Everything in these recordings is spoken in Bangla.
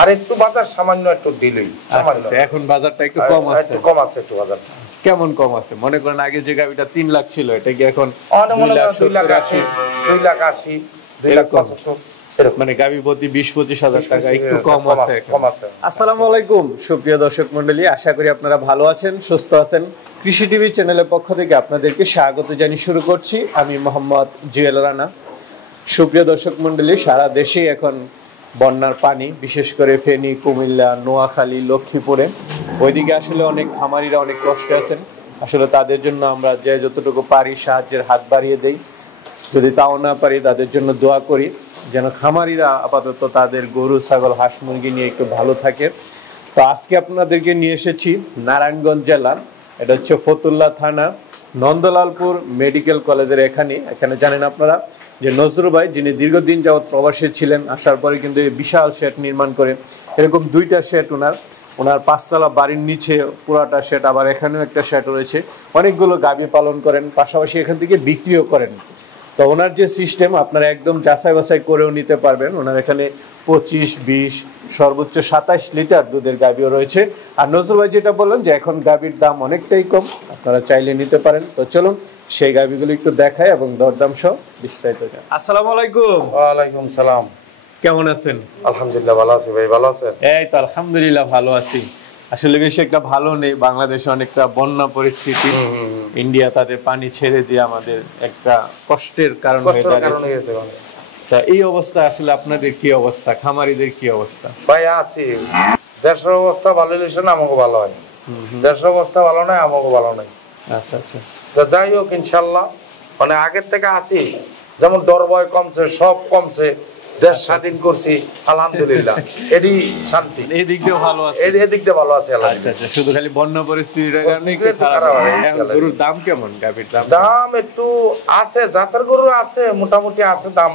আর একটু বাজার সামান্য একটু দিলেই সামান্য। এখন বাজারটা একটু কম আছে, একটু কম আছে একটু বাজার। কেমন কম আছে? মনে করেন আগে যে গাবিটা 3 লাখ ছিল এটা কি এখন 2 লাখ 80, 2 লাখ 80, 2 লাখ 75 এরকম, মানে গাবি প্রতি 20-25 হাজার টাকা একটু কম আছে। কম আছে। আসসালামু আলাইকুম সুপ্রিয় দর্শক মণ্ডলী, আশা করি আপনারা ভালো আছেন, সুস্থ আছেন। কৃষি টিভি চ্যানেলের পক্ষ থেকে আপনাদেরকে স্বাগত জানিয়ে শুরু করছি। আমি মোহাম্মদ জুয়েল রানা। সুপ্রিয় দর্শক মণ্ডলী, সারা দেশে এখন বন্যার পানি, বিশেষ করে ফেনী, কুমিল্লা, নোয়াখালী, লক্ষ্মীপুরে ওইদিকে আসলে অনেক খামারিরা অনেক কষ্টে আছেন। আসলে তাদের জন্য আমরা যে যতটুকু পারি সাহায্যের হাত বাড়িয়ে দেই, যদি তাও না পারি তাদের জন্য দোয়া করি যেন খামারিরা আপাতত তাদের গরু, ছাগল, হাঁস, মুরগি নিয়ে একটু ভালো থাকে। তো আজকে আপনাদেরকে নিয়ে এসেছি নারায়ণগঞ্জ জেলা, এটা হচ্ছে ফতুল্লা থানা, নন্দলালপুর মেডিকেল কলেজের এখানে জানেন আপনারা যে নজরুল ভাই, যিনি দীর্ঘদিন যাবৎ প্রবাসী ছিলেন, আসার পরে কিন্তু এই বিশাল শেড নির্মাণ করে, এরকম 2টা শেড ওনার 5তলা বাড়ির নিচে পুরাটা শেড, আবার এখানেও একটা শেড রয়েছে। অনেকগুলো গাভী পালন করেন, পাশাপাশি এখান থেকে বিক্রিও করেন। তো ওনার যে সিস্টেম আপনারা একদম যাচাই বাছাই করেও নিতে পারবেন। ওনার এখানে 25, 20, সর্বোচ্চ 27 লিটার দুধের গাভীও রয়েছে। আর নজরুল ভাই যেটা বললেন যে এখন গাভীর দাম অনেকটাই কম, আপনারা চাইলে নিতে পারেন। তো চলুন সেই গাভীগুলো একটু দেখাই এবং দরদাম সহ বিস্তারিত জানাই। আসসালামু আলাইকুম। ওয়ালাইকুম সালাম। কেমন আছেন? আলহামদুলিল্লাহ ভালো আছি ভাই, ভালো আছেন? এই তো আলহামদুলিল্লাহ ভালো আছি। আসলে বেশি একটা ভালো নেই, বাংলাদেশে অনেকটা বন্যা পরিস্থিতি, ইন্ডিয়া তাদের পানি ছেড়ে দিয়ে আমাদের একটা কষ্টের কারণ হয়ে দাঁড়িয়েছে। তা এই অবস্থা আসলে আপনাদের কি অবস্থা, খামারিদের কি অবস্থা? ভাই আছি, দেশের অবস্থা ভালো হলে না আমাকে ভালো হয়, দেশের অবস্থা ভালো নয় আমাকে ভালো নয়। আচ্ছা আচ্ছা, তো যাই হোক ইনশাল্লাহ মানে আগের থেকে আছি, যেমন ডর ভয় কমছে, সব কমছে, দেশ স্বাধীন করছি আলহামদুলিল্লাহ, এরই শান্তি। এই দিক দিয়ে ভালো আছে, এই দিক দিয়ে ভালো আছে আচ্ছা আচ্ছা, শুধু খালি বন্যা পরিস্থিতির কারণে একটু খারাপ। গরুর দাম কেমন? গাভীর দাম দাম একটু আছে, জাতের গরু আছে, মোটামুটি আছে দাম,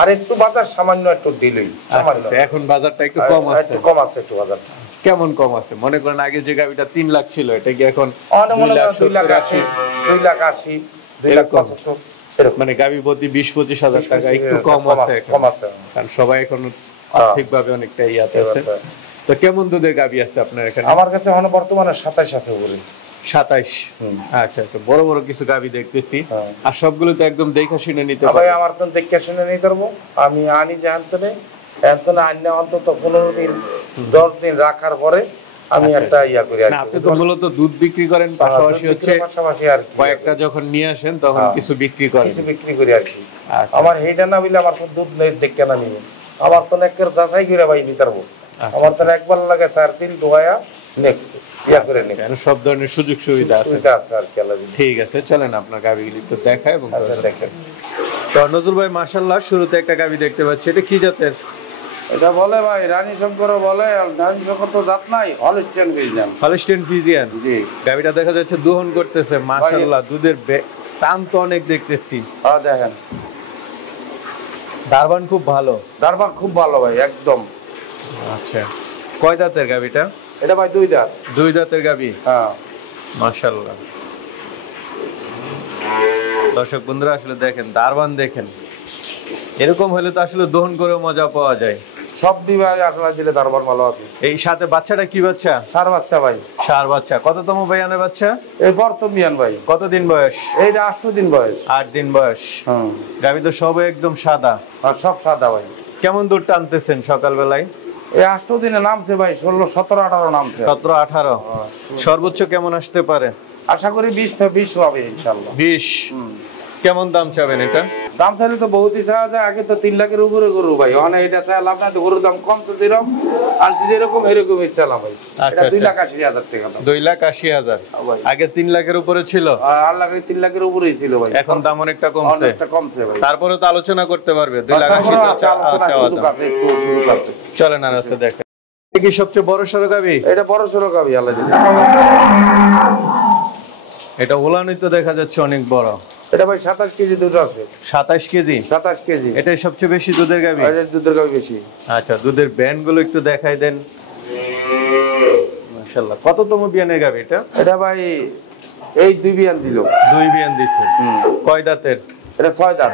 আর একটু বাজার সামান্য একটু দিলেই সামান্য। এখন বাজারটা একটু কম আছে, একটু কম আছে একটু বাজার। কেমন কম আছে? মনে করেন আগে যে গাভীটা 3 লাখ ছিল এটা কি এখন 2 লাখ 80, 2 লাখ 80, 2 লাখ 75 এরকম, মানে গাভী প্রতি 20-25 হাজার টাকা একটু কম আছে, কম আছে, কারণ সবাই এখন আর্থিকভাবে অনেকটা ইয়াতে আছে। তো কেমন দুধের গাভী আছে আপনার এখানে? আমার কাছে এখন বর্তমানে 27 আছে উপরে। 27? আচ্ছা আচ্ছা, বড় বড় কিছু গাভী দেখতেছি, আর সবগুলো তো একদম দেখে শুনে নিতে হবে। ভাই আমার তো দেখে শুনে নিতে পারবো, আমি আনি যে আনতনে আনলে অন্তত 15 দিন 10 দিন রাখার পরে আমি একটা ইয়া করি। আপনি তো মূলত দুধ বিক্রি করেন, পাশাপাশি হচ্ছে আর কয়েকটা যখন নিয়ে আসেন তখন কিছু বিক্রি করেন? কিছু বিক্রি করি আর কি। আমার এইটা না বলে আমার তো দুধ নেই, দেখে না নিবে, আমার তো একের যাচাই করে ভাই নিতে পারবো। আমার তো একবার লাগে 4-3 দোয়া নেক্সট ইয়া করে নেই, সব ধরনের সুযোগ সুবিধা আছে আর কি। ঠিক আছে, চলেন আপনার গাভীগুলি একটু দেখাই এবং দেখেন। তো নজরুল ভাই মাশাআল্লাহ, শুরুতে একটা গাভী দেখতে পাচ্ছি, এটা কি জাতের? এটা বলে ভাই রানী শঙ্কর বলে, রানী শঙ্কর তো জাত নাই, হলস্টিয়ান ফ্রিজিয়ান। হলস্টিয়ান ফ্রিজিয়ান, জি। গাভীটা দেখা যাচ্ছে দোহন করতেছে, মাশাআল্লাহ দুধের টান তো অনেক দেখতেছি। হ্যাঁ দেখেন, দারবান খুব ভালো, দারবান খুব ভালো ভাই একদম। আচ্ছা, কয় দাঁতের গাভীটা? এটা ভাই 2 দাঁত। 2 দাঁতের গাভী, হ্যাঁ মাশাআল্লাহ। দর্শক বন্ধুরা আসলে দেখেন, দারবান দেখেন, এরকম হলে তো আসলে দহন করে মজা পাওয়া যায়। সব দিবে আসলে দিলে দারবান ভালো আছে। এই সাথে বাচ্চাটা কি বাচ্চা? ষাঁড় বাচ্চা ভাই। ষাঁড় বাচ্চা, কততম ভাইয়ানের বাচ্চা? এই প্রথম বিয়ান ভাই। কতদিন বয়স? এইটা 8 দিন বয়স। 8 দিন বয়স। গাভী তো সব একদম সাদা, আর সব সাদা ভাই। কেমন দুধ টানতেছেন সকাল বেলায়? এই 8 দিনে নামছে ভাই 16, 17, 18 নামছে। 17, 18 সর্বোচ্চ কেমন আসতে পারে? আশা করি 20 হবে ইনশাআল্লাহ। 20? কেমন দাম চাবেন এটা? দাম চাইলে তো বহুতই চাওয়া যায়, আগে তো 3 লাখের উপরে গরু ভাই, অনেক এটা চাইলাম না, তো গরুর দাম কম তো যেরকম আনছি যেরকম এরকমই চালাম ভাই। এটা 2,80,000 টাকা দাম। 2,80,000? আগে 3 লাখের উপরে ছিল? আর লাগে 3 লাখের উপরেই ছিল ভাই, এখন দাম অনেকটা কমছে। অনেকটা কমছে ভাই, তারপরে তো আলোচনা করতে পারবে। 2,80,000 চাওয়া দাম। চলেন আর আছে দেখেন, কি সবচেয়ে বড় সরো গাভী? এটা বড় সরো গাভী আল্লাহ দিছে। এটা ওলানই তো দেখা যাচ্ছে অনেক বড়। এটা ভাই 27 কেজি দুধ আছে। 27 কেজি? 27 কেজি। এটাই সবচেয়ে বেশি দুধের গাভী? এটা দুধের গাভী বেশি। আচ্ছা, দুধের ব্যান্ড গুলো একটু দেখাই দেন। মাশাআল্লাহ, কততম বিয়ানের গাভী এটা? এটা ভাই এই 2 বিয়ান দিল। 2 বিয়ান দিছে। কয় দাঁতের? এটা 6 দাঁত।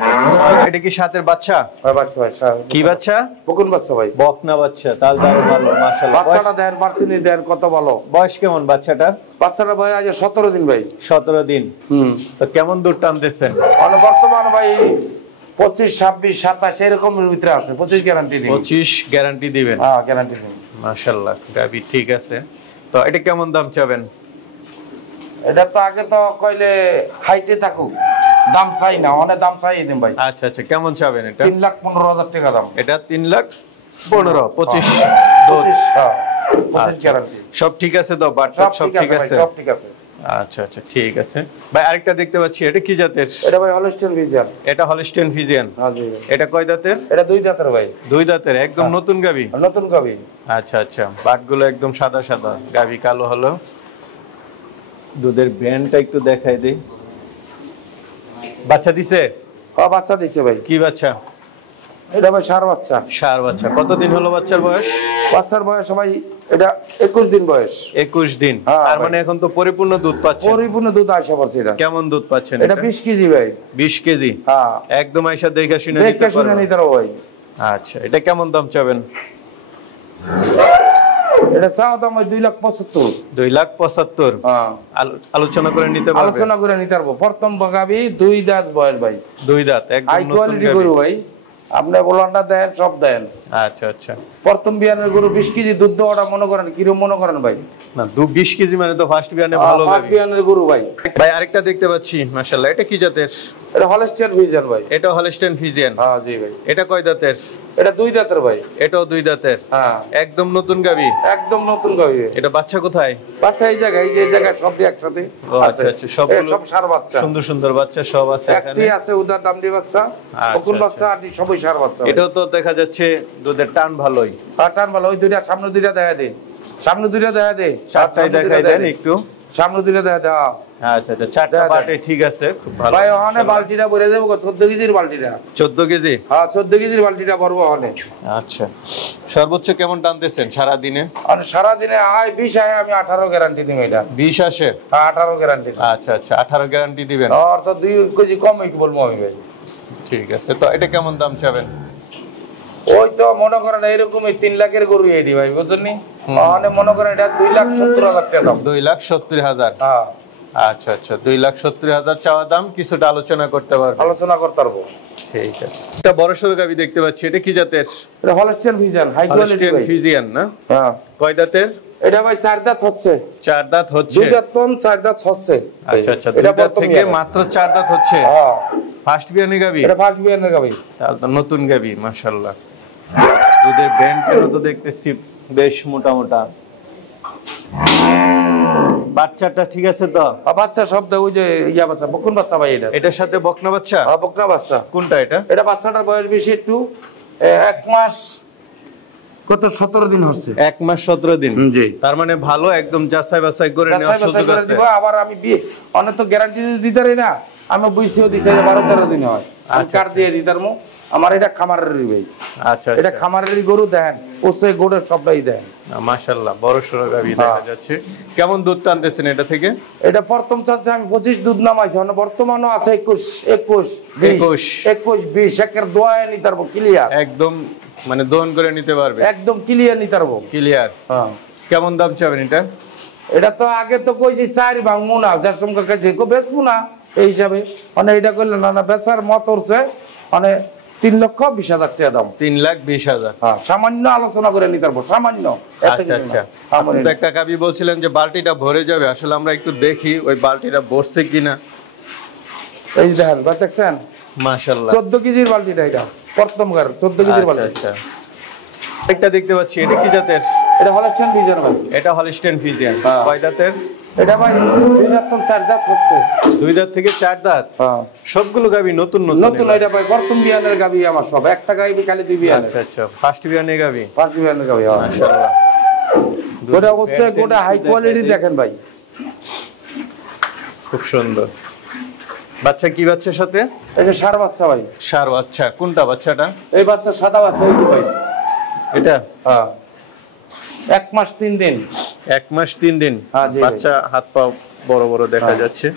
এটা কি সাথের বাচ্চা? বাচ্চা ভাই, কি বাচ্চা? বকুন বাচ্চা ভাই, বকনা বাচ্চা। তাল দাও ভালো মাশাআল্লাহ। বাচ্চাটা দেন পার্সেন্ট দেন কত ভালো। বয়স কেমন বাচ্চাটা? বাচ্চাটা ভাই আজ 17 দিন ভাই। 17 দিন। তো কেমন দুধ টানতেছেন? বর্তমান ভাই 25, 26, 27 এরকমের ভিতরে আছে। 25 গ্যারান্টি দিই। 25 গ্যারান্টি দিবেন? হ্যাঁ গ্যারান্টি দিই। মাশাআল্লাহ গাবি ঠিক আছে। তো এটা কেমন দাম চাবেন? এটা তো আগে তো কইলে হাইটে থাকুক, দাম চাই না, অনেক দাম চাই দিন ভাই। আচ্ছা আচ্ছা, কেমন চাবেন এটা? 3,15,000 টাকা দাম। এটা 3,15,000, 25 দুধ। 25 হ্যাঁ 25 গ্যারান্টি। সব ঠিক আছে তো? বাচ্চা সব ঠিক আছে? সব ঠিক আছে। আচ্ছা আচ্ছা ঠিক আছে ভাই। আরেকটা দেখতে পাচ্ছি, এটা কি জাতের? এটা ভাই হলস্টেইন ফ্রিজিয়ান। এটা হলস্টেইন ফ্রিজিয়ান। হ্যাঁ জি। এটা কয় দাঁতের? এটা 2 দাঁতের ভাই। 2 দাঁতের, একদম নতুন গাবি? নতুন গাবি। আচ্ছা আচ্ছা, বাটগুলো একদম সাদা সাদা, গাবি কালো হলো। দুধের ব্যান্ডটা একটু দেখাই দেই। বাচ্চা দিছে? হ্যাঁ বাচ্চা দিছে ভাই। কি বাচ্চা? এটা ভাই ষাঁড় বাচ্চা। ষাঁড় বাচ্চা। কতদিন হলো বাচ্চার বয়স? বাচ্চার বয়স ভাই এটা 21 দিন বয়স। 21 দিন। হ্যাঁ, তার মানে এখন তো পরিপূর্ণ দুধ পাচ্ছেন? পরিপূর্ণ দুধ আশা করছি। এটা কেমন দুধ পাচ্ছেন? এটা 20 কেজি ভাই। 20 কেজি? হ্যাঁ একদম আইসা দেখে শুনে নিতে দেখে শুনে পারবেন? নিতে পারবো ভাই। আচ্ছা, এটা কেমন দাম চাবেন? এটা চাও দাম 2,75,000। 2,75,000? হ্যাঁ আলোচনা করে নিতে পারবেন? আলোচনা করে নিতে পারবো। প্রথম গাবি 2 দাঁত বয়স ভাই। 2 দাঁত, একদম হাই নতুন কোয়ালিটি গাবি। গরু ভাই। আপনি বলানটা দেন, সব দেন। আচ্ছা আচ্ছা। প্রথম বিয়ানের গরু 20 কেজি দুধ দেওয়াটা মনে করেন কিরকম মনে করেন ভাই? না 20 কেজি মানে তো ফার্স্ট বিয়ানে ভালো গাবি। বিয়ানের গরু ভাই। ভাই আরেকটা দেখতে পাচ্ছি মাশাআল্লাহ, এটা কি জাতের? এটা হলস্টেইন ফ্রিজিয়ান ভাই। এটা হলস্টেইন ফ্রিজিয়ান? হ্যাঁ জি ভাই। এটা কয় দাঁতের? এটা 2 দাঁতের ভাই। এটাও 2 দাঁতের? হ্যাঁ একদম নতুন গাবি? একদম নতুন গাবি। এটা বাচ্চা কোথায়? বাচ্চা এই জায়গায়, এই যে জায়গায় সবই একসাথে আছে। আচ্ছা সবগুলো সব ষাঁড় বাচ্চা। সুন্দর সুন্দর বাচ্চা সব আছে এখানে? একটি আছে উদার দামড়ি বাচ্চা, বকুল বাচ্চা, আর সবই ষাঁড় বাচ্চা। এটাও তো দেখা যাচ্ছে দুধের টান ভালোই। আর টান ভালো। ওই দুইটা সামনে দুইটা দেখা দে, সামনে দুইটা দেখা দে, চারটাই দেখাই দেন একটু। সামনে দুইটা দেখা দে। আচ্ছা আচ্ছা, চারটা বাটে ঠিক আছে, খুব ভালো। ভাই ওখানে বালতিটা ভরে দেবো 14 কেজির বালতিটা। 14 কেজি? হ্যাঁ 14 কেজির বালতিটা ভরবো ওখানে। আচ্ছা, সর্বোচ্চ কেমন টানতেছেন সারা দিনে? মানে সারা দিনে আয় 20 আয়, আমি 18 গ্যারান্টি দিই এটা। 20 আসে? হ্যাঁ 18 গ্যারান্টি। আচ্ছা আচ্ছা, 18 গ্যারান্টি দিবেন? অর্থাৎ 2 কেজি কম কি বলবো আমি ভাই। ঠিক আছে, তো এটা কেমন দাম চাবেন? ওই তো মনে করেন এরকমই 3 লাখের গরু এডি ভাই, বুঝছেন নি? মানে মনে করেন এটা 2,70,000 টাকা দাম। 2,70,000? হ্যাঁ আচ্ছা আচ্ছা, 2,70,000 চাওয়া দাম, কিছুটা আলোচনা করতে পারবো? আলোচনা করতে পারবো। ঠিক আছে। এটা বড় সরো গাবি দেখতে পাচ্ছি, এটা কি জাতের? এটা হলস্টেইন ফ্রিজিয়ান, হাই কোয়ালিটি ভাই। ফ্রিজিয়ান না? হ্যাঁ। কয় দাঁতের? এটা ভাই 4 দাঁত হচ্ছে। 4 দাঁত হচ্ছে? 2 দাঁত কম, 4 দাঁত হচ্ছে। আচ্ছা আচ্ছা, 2 দাঁত থেকে মাত্র 4 দাঁত হচ্ছে? হ্যাঁ। ফার্স্ট বিয়ানি গাবি? এটা ফার্স্ট বিয়ানের গাবি। তাহলে তো নতুন গাবি মাশাআল্লাহ। দুধের ব্যান্ডগুলো তো দেখতেছি বেশ মোটা মোটা। বাচ্চাটা ঠিক আছে তো? বাচ্চা সব ওই যে ইয়া বাচ্চা, বকুন বাচ্চা ভাই এটা। এটার সাথে বকনা বাচ্চা? হ্যাঁ বকনা বাচ্চা। কোনটা এটা? এটা বাচ্চাটার বয়স বেশি একটু, 1 মাস কত 17 দিন হচ্ছে। 1 মাস 17 দিন? জি। তার মানে ভালো, একদম যাচাই বাছাই করে নেওয়ার সুযোগ আছে? আবার আমি অনেক তো গ্যারান্টি দিতে পারি না, আমি বুঝিও দিছে 12-13 দিন হয়। আমি কার দিয়ে দিতারমু। আমার এটা খামারের ভাই। আচ্ছা, এটা খামারের গরু দেন, ওসে গোড়ে সবটাই দেন। মাশাআল্লাহ, বড় সরো গাবি দেখা যাচ্ছে। কেমন দুধ টানতেছেন এটা থেকে? এটা প্রথম চাচ্ছে আমি 25 দুধ নামাইছি, মানে বর্তমানও আছে 21 20 একের দোয়ায় নিতে পারবো ক্লিয়ার। একদম মানে দহন করে নিতে পারবে? একদম ক্লিয়ার নিতে পারবো। ক্লিয়ার? হ্যাঁ। কেমন দাম চাবেন এটা? এটা তো আগে তো কইছি 4 ভাঙবো না, যার সঙ্গে কাছে বেচবো না এই হিসাবে, মানে এটা করলে না বেচার মত হচ্ছে, মানে 3,20,000 টাকা দাম। 3,20,000? হ্যাঁ, সামান্য আলোচনা করে নিতে পারবো, সামান্য। আচ্ছা আচ্ছা, আপনি তো একটা গাবি বলছিলেন যে বালতিটা ভরে যাবে, আসলে আমরা একটু দেখি ওই বালতিটা ভরছে কিনা। এই দেখেন দেখছেন মাশাআল্লাহ, 14 কেজির বালতিটা, এটা প্রথম গার 14 কেজির বালতি। আচ্ছা, একটা দেখতে পাচ্ছি, এটা কি জাতের? এটা হলস্টেইন ফ্রিজিয়ান ভাই। এটা হলস্টেইন ফ্রিজিয়ান? কয় দাঁতের? এটা ভাই 2 দাঁত থেকে 4 দাঁত হচ্ছে। 2 দাঁত থেকে 4 দাঁত? হ্যাঁ। সবগুলো গাবি নতুন নতুন? নতুন। এটা ভাই প্রথম বিয়ানের গাবি আমার সব, একটা গাবি খালি 2 বিয়ান। আচ্ছা আচ্ছা, ফার্স্ট বিয়ানের গাবি? ফার্স্ট বিয়ানের গাবি। মাশাআল্লাহ, গোটা হচ্ছে গোটা হাই কোয়ালিটি দেখেন ভাই, খুব সুন্দর। বাচ্চা কি বাচ্চার সাথে? এটা ষাঁড় বাচ্চা ভাই। ষাঁড় বাচ্চা? কোনটা বাচ্চাটা? এই বাচ্চা সাদা বাচ্চা এই ভাই। এটা? হ্যাঁ 1 মাস 3 দিন। 1 মাস 3 দিন? হ্যাঁ জি। বাচ্চা হাত পা বড় বড় দেখা যাচ্ছে।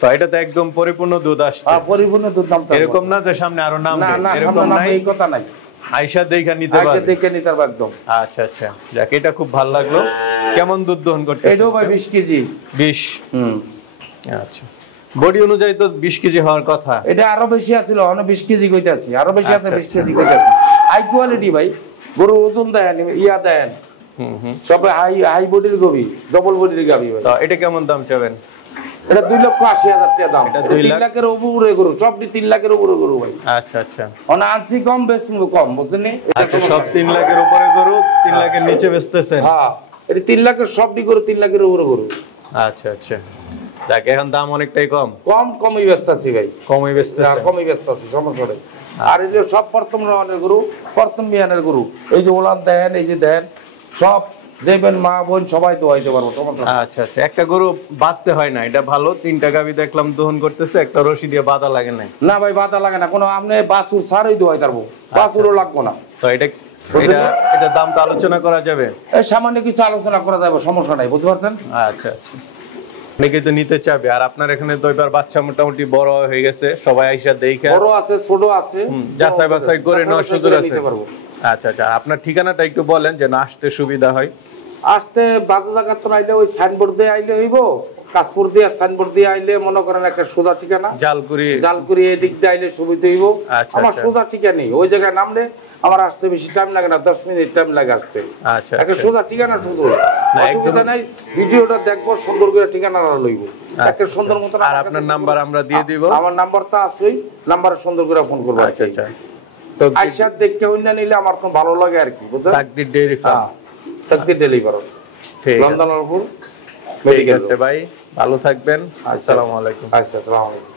তো এটা তো একদম পরিপূর্ণ দুধ আসছে। পরিপূর্ণ দুধ নামতে এরকম না যে সামনে আরো নাম না না, এরকম সামনে নাই, এই কথা নাই, আয়শা দেখে নিতে আজকে পারবে। দেখে নিতে পারবে একদম। আচ্ছা আচ্ছা, যাক এটা খুব ভালো লাগলো। কেমন দুধ দহন করতেছে? এটাও ভাই 20 কেজি। 20। আচ্ছা, বডি অনুযায়ী তো 20 কেজি হওয়ার কথা। এটা আরো বেশি আছিল, অন্য 20 কেজি কইতাছি, আরো বেশি আছে, আচ্ছা, 20 কেজি কইতাছি। হাই কোয়ালিটি ভাই, গরু ওজন দেন, ইয়া দেন, সবে হাই হাই বডির গবি, ডবল বডির গাবি ভাই। তো এটা কেমন দাম চাবেন? এটা 2,80,000 টাকা দাম। এটা এটা 2 3 লাখ? লাখের উপরে গরু, সবটি 3 লাখের উপরে গরু ভাই। আচ্ছা আচ্ছা অন আনছি কম, বেশি কম, বুঝছেন নি? আচ্ছা, সব 3 লাখের উপরে গরু, 3 লাখের নিচে বেচতেছেন? হ্যাঁ, এটা 3 লাখের সবটি গরু, 3 লাখের উপরে গরু। আচ্ছা আচ্ছা, যাক এখন দাম অনেকটাই কম। কমই বেচতাছি ভাই, কমই বেচতেছেন? কমই বেচতাছি, সমস্যা নেই। আর এই যে সব প্রথম রানের গরু, প্রথম বিয়ানের গরু, এই যে ওলান দেন, এই যে দেন, সব যেবেন মা বোন সবাই তো হইতে পারবো, সমস্যা নেই। আচ্ছা আচ্ছা, একটা গরু বাঁধতে হয় না, এটা ভালো। 3টা গাবি দেখলাম দহন করতেছে, একটা রশি দিয়ে বাঁধা লাগে না। না ভাই, বাধা লাগে না কোনো, আপনি বাছুর ছাড়াই দোয়াই পারবো, বাছুরও লাগবো না। তো এটা দাম তো আলোচনা করা যাবে? এই সামান্য কিছু আলোচনা করা যাবে, সমস্যা নাই, বুঝতে পারছেন? আচ্ছা আচ্ছা, অনেকে তো নিতে চাবে। আর আপনার এখানে তো এবার বাচ্চা মোটামুটি বড় হয়ে গেছে, সবাই আইসা দেখে বড় আছে, ছোট আছে, যাচাই বাছাই করে নেওয়ার সুযোগ আছে। নিতে পারবো। আচ্ছা আচ্ছা, আপনার ঠিকানাটা একটু বলেন যে না আসতে সুবিধা হয়। আসতে বাজার জায়গা তো আইলে ওই সাইনবোর্ড দিয়ে আইলে হইব, কাশপুর দিয়ে সাইনবোর্ড দিয়ে আইলে মনে করেন একটা সোজা ঠিকানা, জালকুড়ি এদিক দিয়ে আইলে সুবিধা হইব। আচ্ছা, আমার আচ্ছা। সোজা ঠিকানা নেই, ওই জায়গায় নামলে আমার আসতে বেশি টাইম লাগে না, 10 মিনিট টাইম লাগে আসতে। আচ্ছা একটা আচ্ছা। সোজা ঠিকানা, শুধু না, অসুবিধা একদম। নাই, ভিডিওটা দেখবো, সুন্দর করে ঠিকানা লইব, একটা সুন্দর মতন। আর আপনার নাম্বার আমরা দিয়ে দিব। আমার নাম্বারটা আছেই, নাম্বারে সুন্দর করে ফোন করবো। আচ্ছা আচ্ছা, তো আইসা দেখতে অন্য নিলে আমার তো ভালো লাগে আর কি, বুঝছেন? তাকদীর ডেইরি ফার্ম, তাকদীর ডেলিভার, ঠিক আছে। লন্ডনের উপর। ঠিক আছে ভাই, ভালো থাকবেন। আসসালামু আলাইকুম। আচ্ছা, আসসালামু আলাইকুম।